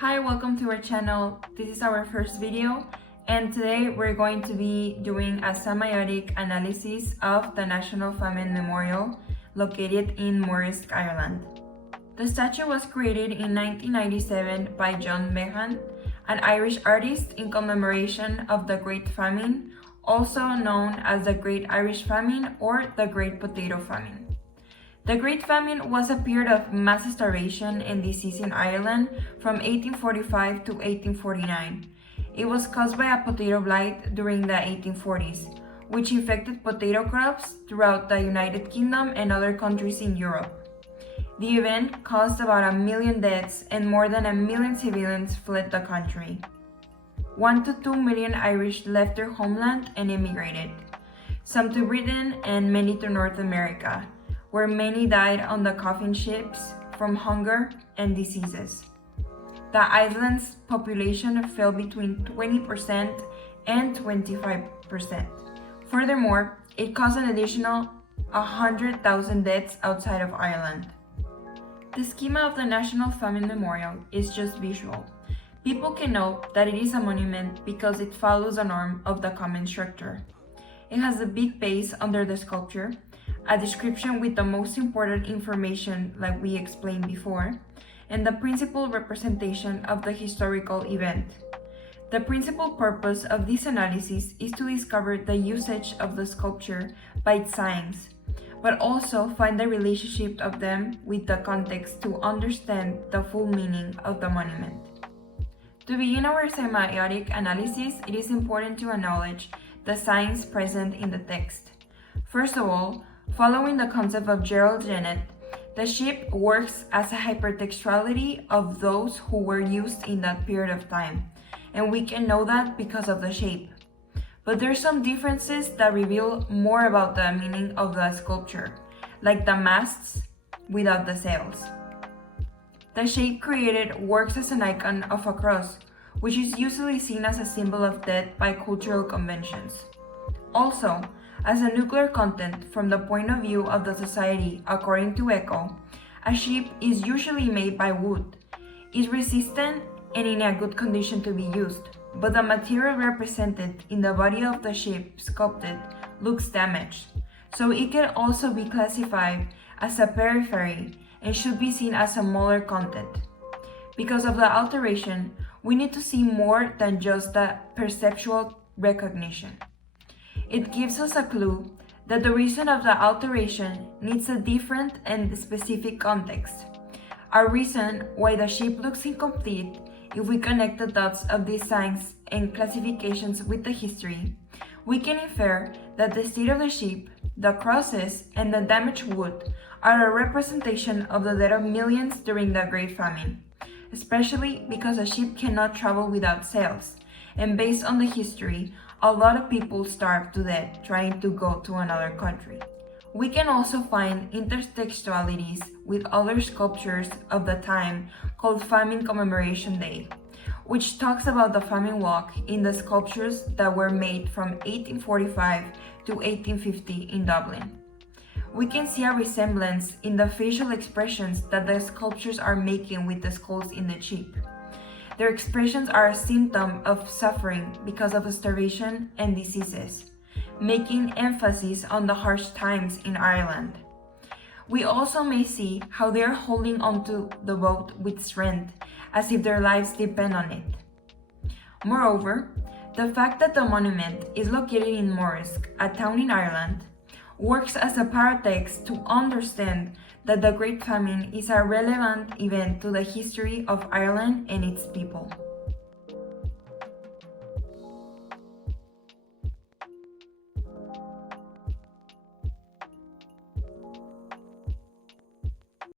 Hi, welcome to our channel. This is our first video, and today we're going to be doing a semiotic analysis of the National Famine Memorial located in Morisk, Ireland. The statue was created in 1997 by John Meehan, an Irish artist, in commemoration of the Great Famine, also known as the Great Irish Famine or the Great Potato Famine. The Great Famine was a period of mass starvation and disease in Ireland from 1845 to 1849. It was caused by a potato blight during the 1840s, which infected potato crops throughout the United Kingdom and other countries in Europe. The event caused about 1 million deaths and more than 1 million civilians fled the country. 1 to 2 million Irish left their homeland and emigrated, some to Britain and many to North America, where many died on the coffin ships from hunger and diseases. The island's population fell between 20% and 25%. Furthermore, it caused an additional 100,000 deaths outside of Ireland. The schema of the National Famine Memorial is just visual. People can know that it is a monument because it follows a norm of the common structure. It has a big base under the sculpture, a description with the most important information like we explained before, and the principal representation of the historical event. The principal purpose of this analysis is to discover the usage of the sculpture by its signs, but also find the relationship of them with the context to understand the full meaning of the monument. To begin our semiotic analysis, it is important to acknowledge the signs present in the text. First of all, following the concept of Gerald Jennett, the shape works as a hypertextuality of those who were used in that period of time, and we can know that because of the shape. But there are some differences that reveal more about the meaning of the sculpture, like the masts without the sails. The shape created works as an icon of a cross, which is usually seen as a symbol of death by cultural conventions. Also, as a nuclear content from the point of view of the society according to Eco, a ship is usually made by wood, is resistant and in a good condition to be used, but the material represented in the body of the ship sculpted looks damaged, so it can also be classified as a periphery and should be seen as a molar content. Because of the alteration, we need to see more than just the perceptual recognition. It gives us a clue that the reason of the alteration needs a different and specific context. A reason why the shape looks incomplete if we connect the dots of these signs and classifications with the history. We can infer that the state of the ship, the crosses, and the damaged wood are a representation of the death of millions during the Great Famine, especially because a ship cannot travel without sails, and based on the history, a lot of people starved to death trying to go to another country. We can also find intertextualities with other sculptures of the time called Famine Commemoration Day, which talks about the famine walk in the sculptures that were made from 1845 to 1850 in Dublin. We can see a resemblance in the facial expressions that the sculptures are making with the skulls in the ship. Their expressions are a symptom of suffering because of starvation and diseases, making emphasis on the harsh times in Ireland. We also may see how they are holding onto the boat with strength, as if their lives depend on it. Moreover, the fact that the monument is located in Morisk, a town in Ireland, works as a paratext to understand that the Great Famine is a relevant event to the history of Ireland and its people.